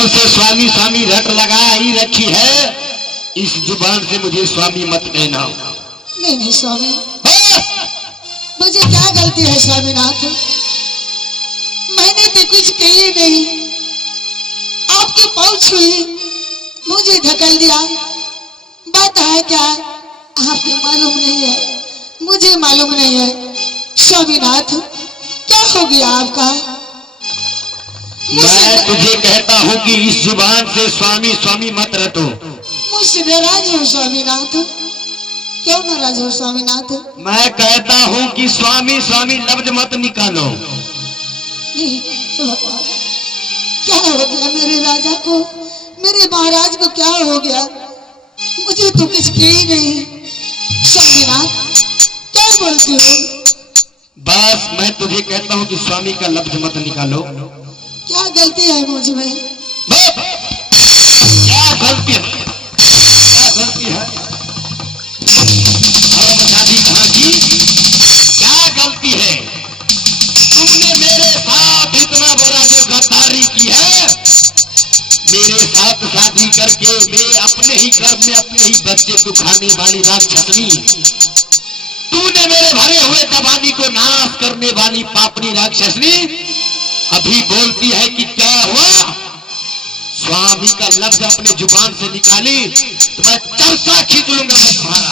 जब से स्वामी स्वामी रट लगा ही रखी है, इस जुबान से मुझे स्वामी मत कहना। नहीं नहीं स्वामी, मुझे क्या गलती है स्वामीनाथ? मैंने तो कुछ कही नहीं, आपके पाँव छुई, मुझे धकेल दिया। बात है क्या, आपको मालूम नहीं है, मुझे मालूम नहीं है। स्वामीनाथ, क्या हो गया आपका? मैं तुझे कहता हूँ कि इस जुबान से स्वामी स्वामी मत रटो। मुझसे नाराज हो स्वामीनाथ? क्यों नाराज हो स्वामीनाथ? मैं कहता हूँ कि स्वामी स्वामी लफ्ज मत निकालो। नहीं भगवान, क्या हो गया मेरे राजा को, मेरे महाराज को क्या हो गया? मुझे तो कुछ कही नहीं। स्वामीनाथ, क्या बोलते हो? बस मैं तुझे कहता हूँ कि स्वामी का लफ्ज मत निकालो। क्या गलती है मुझ में? क्या गलती है? क्या गलती है? शादी कहाँ की? क्या गलती है? तुमने मेरे साथ इतना बड़ा जो गद्दारी की है, मेरे साथ शादी करके मैं अपने ही घर में अपने ही बच्चे को खाने वाली राक्षसनी, तूने मेरे भरे हुए जवानी को नाश करने वाली पापनी राक्षसनी अभी बोलती है कि क्या हुआ? स्वामी का लफ्ज अपने जुबान से निकाली तो मैं चरसा खींच लूंगा मैं तुम्हारा।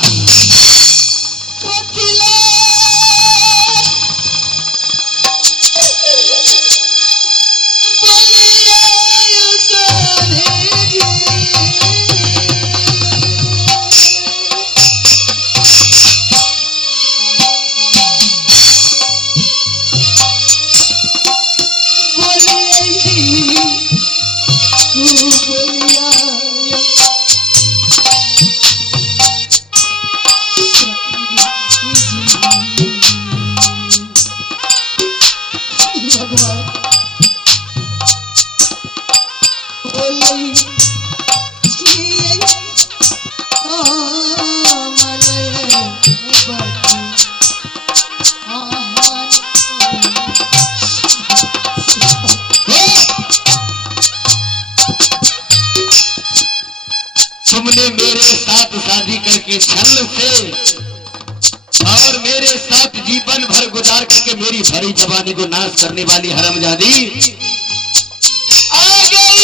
तुमने मेरे साथ शादी करके छल से और मेरे साथ जीवन भर गुजार करके मेरी भरी जवानी को नाश करने वाली हरामजादी आ गई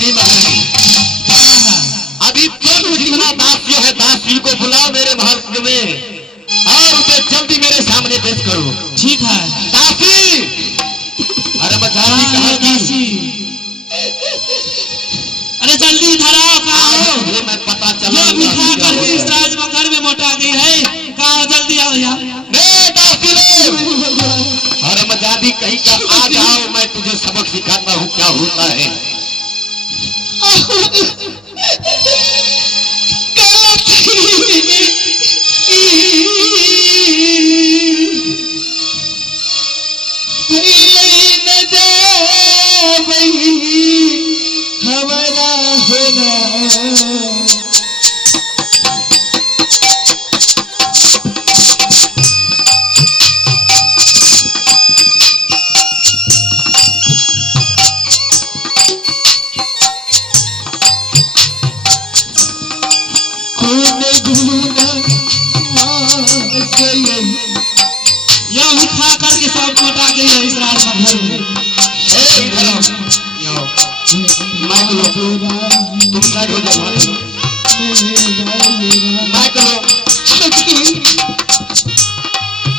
गलती महारानी। अभी तुम जितना दासी है दासी को बुलाओ मेरे महल में और उसे जल्दी मेरे सामने पेश करो। ठीक है दासी। अरे मजाली कहाँ दासी? अरे जल्दी इधर आओ। कहाँ हो? मैं पता चला जो बिठा करके इस राजमहल में मोटा गई है। कहाँ? जल्दी आओ यहाँ। दासी अरे मजाली कहीं का आ जाओ, मैं तुझे सबक सिखाता हूँ क्या होता है। हमारा होना यह उठा करके सब मोटा गई है इस राजमहल में। तुम साइड हो जाओ।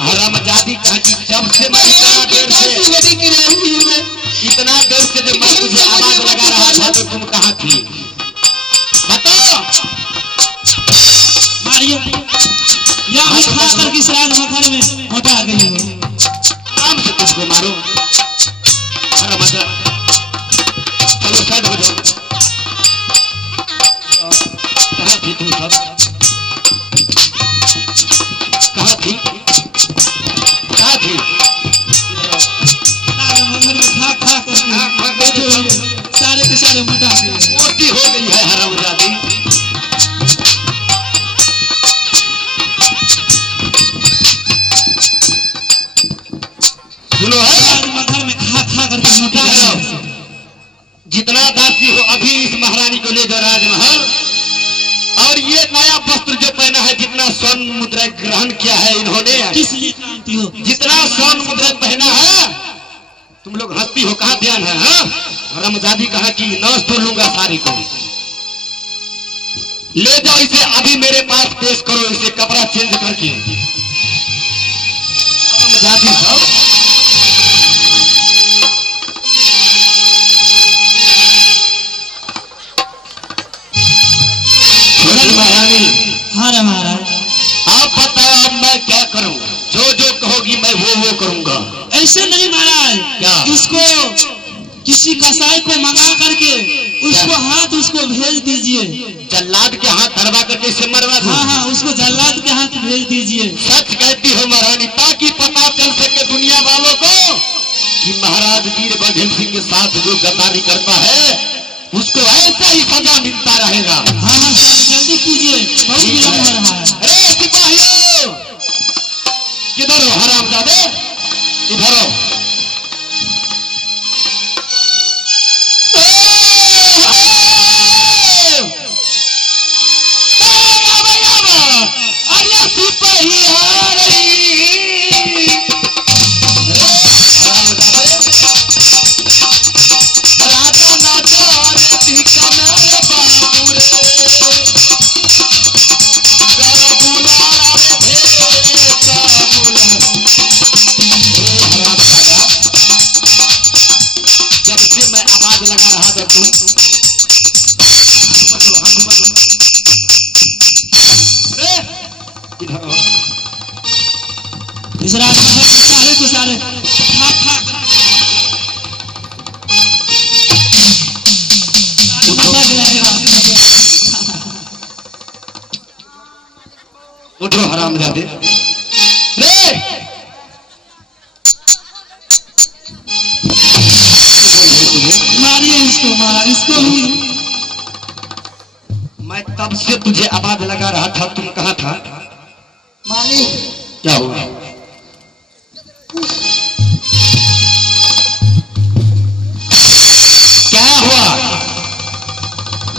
हरामजादी कहा कि जब से मैं इतना देर से जब मैं तुझे आवाज लगा रहा था तो तुम कहाँ थी? बताओ। मारियो यह उठा करके इस राजमहल में मोटा गई हो। आराम से तुमको मारो। चलो साइड हो जाओ। कहाँ थी तुम सब? कहाँ थी? कहाँ थी? राजमहल में खा खा करके सारे के सारे मोटा गए। मोटी हो गई है हरामजादी। सुनो है राजमहल में खा खा करके मोटा गए। जितना दासी हो अभी इस महारानी को ले जाओ राजमहल, और ये नया वस्त्र जो पहना है, जितना स्वर्ण मुद्रा ग्रहण किया है इन्होंने, किस लिए कांति हो? जितना स्वर्ण मुद्रा पहना है, तुम लोग हंसती हो, कहाँ ध्यान है? हाँ रमजादी कहा कि नाश तो लूंगा सारी को। ले जाओ इसे अभी मेरे पास पेश करो, इसे कपड़ा चेंज करके। रमजादी साहब महारानी। हाँ रे महाराज। आप बताओ अब मैं क्या करूं? जो जो कहोगी मैं वो करूंगा। ऐसे नहीं महाराज। क्या? इसको किसी कसाई को मंगा करके उसको हाथ उसको भेज दीजिए। जल्लाद के हाथ धरवा करके इसे मरवा दो। हाँ उसको जल्लाद के हाथ भेज दीजिए। सच कहती हो महारानी, ताकि पता चल सके दुनिया वालों को कि महाराज वीरभद्र सिंह के साथ जो गद्दारी करता है उसको ऐसा ही सजा मिलता रहेगा। हाँ जल्दी कीजिए, बहुत विलम्ब हो रहा है। अरे सिपाहियों, किधर हो हरामजादे? इधर हो। अरे सिपाही आ रही। राजा नाचा रे टीका मेरे बाबू रे, जब से मैं आवाज लगा रहा था तुम इस राजमहल में सारे को सारे खा खा उठो हरामजादे। रे मारिए इसको, मारा इसको भी। मैं तब से तुझे आवाज लगा रहा था, तुम कहाँ था? मालिक क्या हुआ?